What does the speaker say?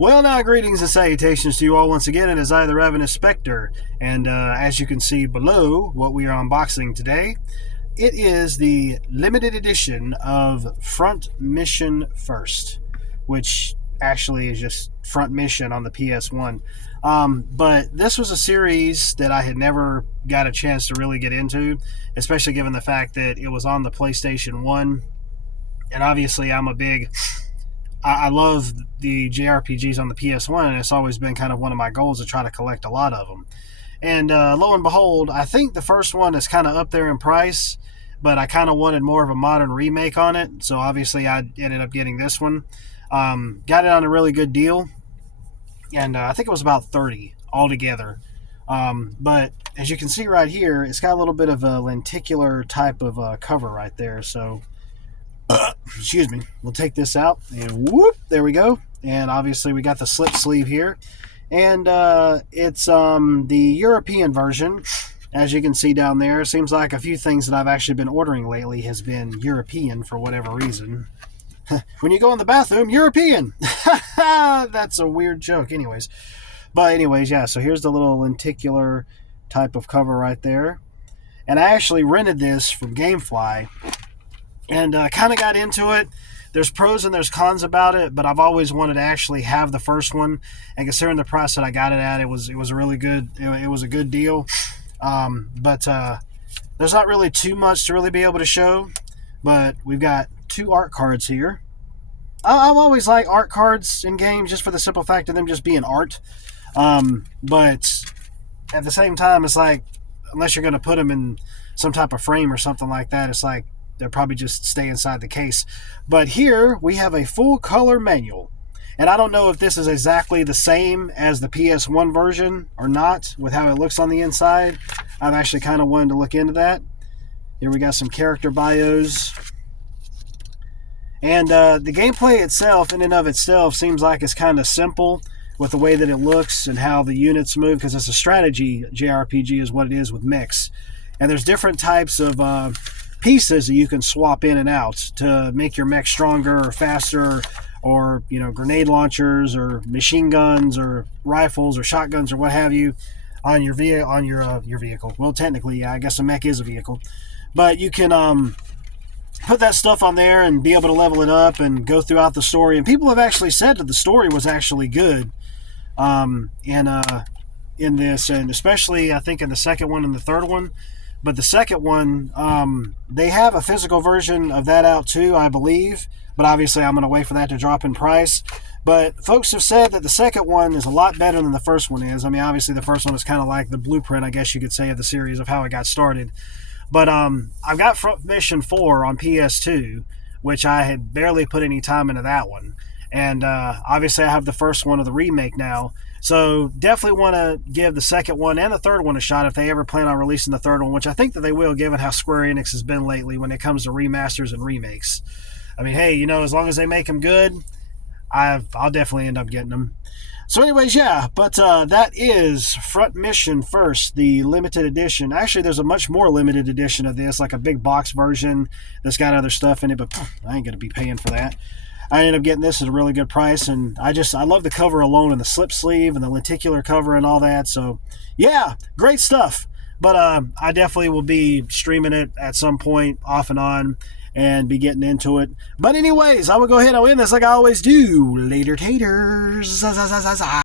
Well, now, greetings and salutations to you all once again. It is I, the Ravenous Spectre, and as you can see below what we are unboxing today, it is the limited edition of Front Mission First, which actually is just Front Mission on the PS1. But this was a series that I had never got a chance to really get into, especially given the fact that it was on the PlayStation 1, and obviously I love the JRPGs on the PS1, and it's always been kind of one of my goals to try to collect a lot of them. And lo and behold, I think the first one is kind of up there in price, but I kind of wanted more of a modern remake on it, so obviously I ended up getting this one. Got it on a really good deal, and I think it was about $30 altogether. But as you can see right here, it's got a little bit of a lenticular type of cover right there, so excuse me, we'll take this out and whoop, there we go. And obviously we got the slip sleeve here, and it's the European version. As you can see down there, it seems like a few things that I've actually been ordering lately has been European for whatever reason. When you go in the bathroom, European. That's a weird joke. But anyways, yeah, so here's the little lenticular type of cover right there. And I actually rented this from Gamefly, and kind of got into it. There's pros and there's cons about it, but I've always wanted to actually have the first one, and considering the price that I got it at, it was a really good, it was a good deal. But there's not really too much to really be able to show, but we've got two art cards here. I've always liked art cards in games just for the simple fact of them just being art. But at the same time, it's like, unless you're going to put them in some type of frame or something like that, it's like they'll probably just stay inside the case. But here we have a full color manual, and I don't know if this is exactly the same as the PS1 version or not with how it looks on the inside. I've actually kind of wanted to look into that. Here we got some character bios, and the gameplay itself in and of itself seems like it's kind of simple with the way that it looks and how the units move, because it's a strategy JRPG is what it is with mechs, and there's different types of pieces that you can swap in and out to make your mech stronger or faster, or grenade launchers or machine guns or rifles or shotguns or what have you on your vehicle. Well, technically, yeah, I guess a mech is a vehicle, but you can put that stuff on there and be able to level it up and go throughout the story. And people have actually said that the story was actually good in this, and especially I think in the second one and the third one. But the second one, they have a physical version of that out too, I believe. But obviously, I'm going to wait for that to drop in price. But folks have said that the second one is a lot better than the first one is. I mean, obviously, the first one is kind of like the blueprint, I guess you could say, of the series of how it got started. But I've got Front Mission 4 on PS2, which I had barely put any time into that one. And obviously, I have the first one of the remake now. So definitely want to give the second one and the third one a shot if they ever plan on releasing the third one, which I think that they will, given how Square Enix has been lately when it comes to remasters and remakes. I mean, hey, as long as they make them good, I'll definitely end up getting them. So anyways, yeah, but that is Front Mission First, the limited edition. Actually, there's a much more limited edition of this, like a big box version that's got other stuff in it, but I ain't going to be paying for that. I ended up getting this at a really good price, and I love the cover alone and the slip sleeve and the lenticular cover and all that. So, yeah, great stuff. But I definitely will be streaming it at some point off and on and be getting into it. But anyways, I will go ahead and end this like I always do. Later taters.